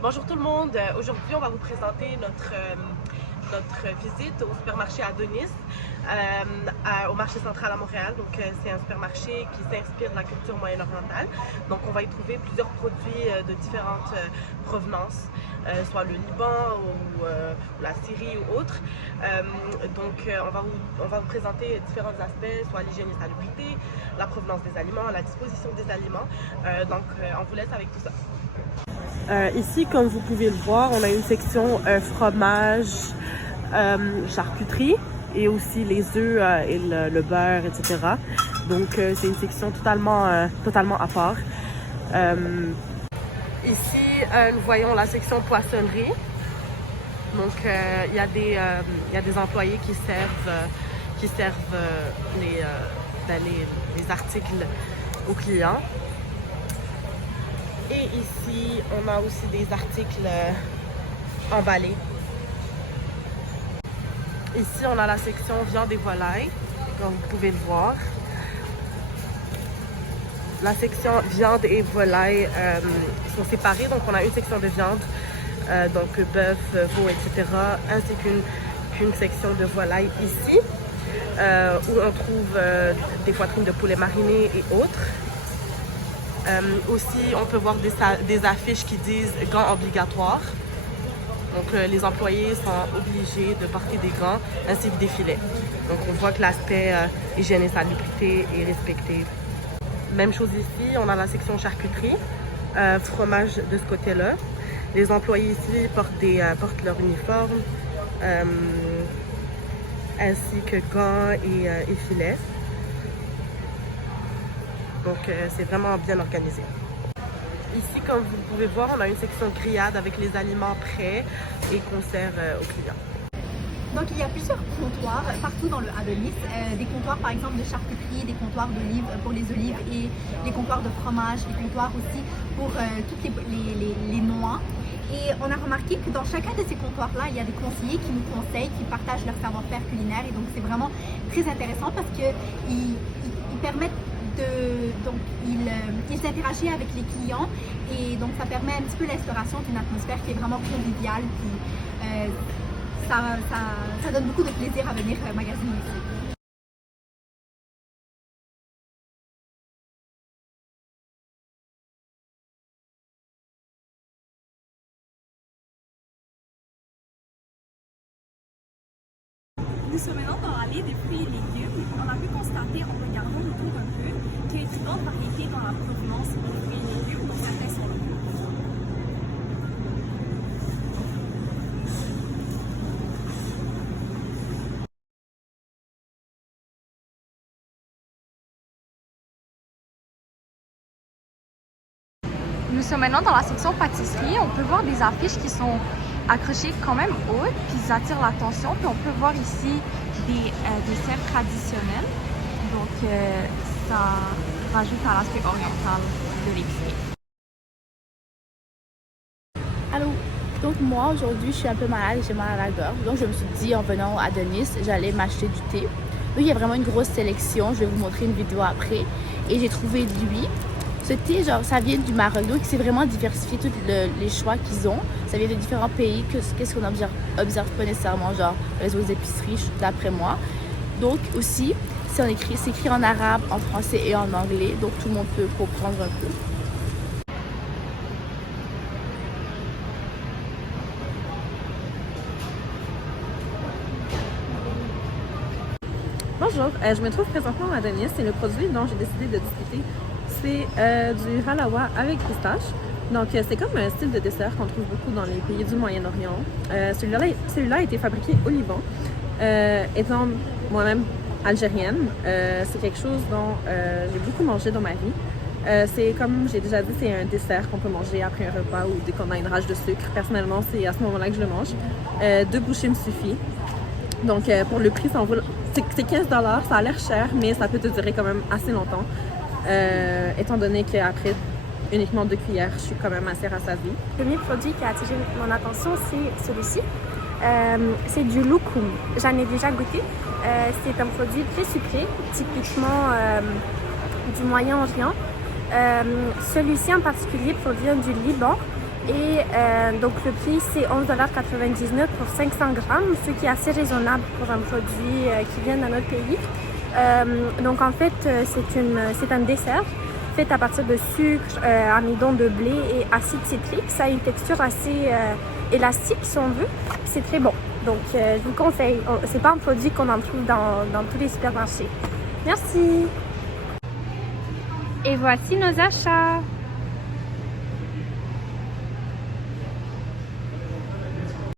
Bonjour tout le monde, aujourd'hui on va vous présenter notre visite au supermarché Adonis, au marché central à Montréal. Donc c'est un supermarché qui s'inspire de la culture moyen-orientale. Donc on va y trouver plusieurs produits de différentes provenances, soit le Liban ou la Syrie ou autre. On va vous présenter différents aspects, soit l'hygiène et salubrité, la provenance des aliments, la disposition des aliments. On vous laisse avec tout ça. Ici, comme vous pouvez le voir, on a une section fromage, charcuterie et aussi les œufs et le beurre, etc. Donc, c'est une section totalement à part. Ici, nous voyons la section poissonnerie. Donc, il y a des employés qui servent les articles aux clients. Et ici, on a aussi des articles emballés. Ici, on a la section viande et volaille, comme vous pouvez le voir. La section viande et volaille sont séparées. Donc, on a une section de viande, donc bœuf, veau, etc. Ainsi qu'une section de volaille ici, où on trouve des poitrines de poulet marinées et autres. Aussi, on peut voir des affiches qui disent gants obligatoires. Donc, les employés sont obligés de porter des gants ainsi que des filets. Donc, on voit que l'aspect hygiène et salubrité est respecté. Même chose ici, on a la section charcuterie, fromage de ce côté-là. Les employés ici portent leur uniforme, ainsi que gants et filets. Donc, c'est vraiment bien organisé. Ici, comme vous pouvez voir, on a une section grillade avec les aliments prêts et qu'on sert aux clients. Donc il y a plusieurs comptoirs partout dans le Adonis, des comptoirs par exemple de charcuterie, des comptoirs d'olives pour les olives et des comptoirs de fromage, des comptoirs aussi pour toutes les noix. Et on a remarqué que dans chacun de ces comptoirs-là, il y a des conseillers qui nous conseillent, qui partagent leur savoir-faire culinaire. Et donc c'est vraiment très intéressant parce qu'ils permettent ils interagissent avec les clients et donc ça permet un petit peu l'exploration d'une atmosphère qui est vraiment conviviale. Puis, ça donne beaucoup de plaisir à venir magasiner ici. Nous sommes maintenant dans l'allée des fruits et légumes. On a pu constater en regardant autour un peu qu'il y a une très grande variété dans la provenance des fruits et légumes, donc certains sont locaux. Nous sommes maintenant dans la section pâtisserie. On peut voir des affiches qui sont accrochées quand même hautes, puis ils attirent l'attention. Puis on peut voir ici des desserts traditionnels. Donc ça rajoute à l'aspect oriental de l'épicerie. Allô, donc moi aujourd'hui je suis un peu malade, j'ai mal à la gorge. Donc je me suis dit en venant à Adonis, j'allais m'acheter du thé. Donc il y a vraiment une grosse sélection, je vais vous montrer une vidéo après. Et j'ai trouvé lui. Ce thé, genre, ça vient du Maroc, donc c'est vraiment diversifié tous les choix qu'ils ont. Ça vient de différents pays, qu'est-ce qu'on observe pas nécessairement, genre les autres épiceries, d'après moi. Donc aussi, c'est écrit en arabe, en français et en anglais, donc tout le monde peut comprendre un peu. Bonjour, je me trouve présentement à Adonis et le produit dont j'ai décidé de discuter, c'est du halawa avec pistache. Donc, c'est comme un style de dessert qu'on trouve beaucoup dans les pays du Moyen-Orient. Celui-là a été fabriqué au Liban. Étant moi-même algérienne, c'est quelque chose dont j'ai beaucoup mangé dans ma vie. C'est comme j'ai déjà dit, c'est un dessert qu'on peut manger après un repas ou dès qu'on a une rage de sucre. Personnellement, c'est à ce moment-là que je le mange. 2 bouchées me suffit. Donc, pour le prix, c'est 15 $, ça a l'air cher, mais ça peut te durer quand même assez longtemps. Étant donné qu'après uniquement 2 cuillères, je suis quand même assez rassasiée. Le premier produit qui a attiré mon attention, c'est celui-ci. C'est du loukoum. J'en ai déjà goûté. C'est un produit très sucré, typiquement du Moyen-Orient. Celui-ci en particulier provient du Liban Et donc le prix c'est 11,99 $ pour 500 grammes, ce qui est assez raisonnable pour un produit qui vient de notre pays. Donc en fait c'est un dessert fait à partir de sucre, amidon de blé et acide citrique. Ça a une texture assez élastique si on veut. C'est très bon. Donc je vous conseille. C'est pas un produit qu'on en trouve dans tous les supermarchés. Merci. Et voici nos achats.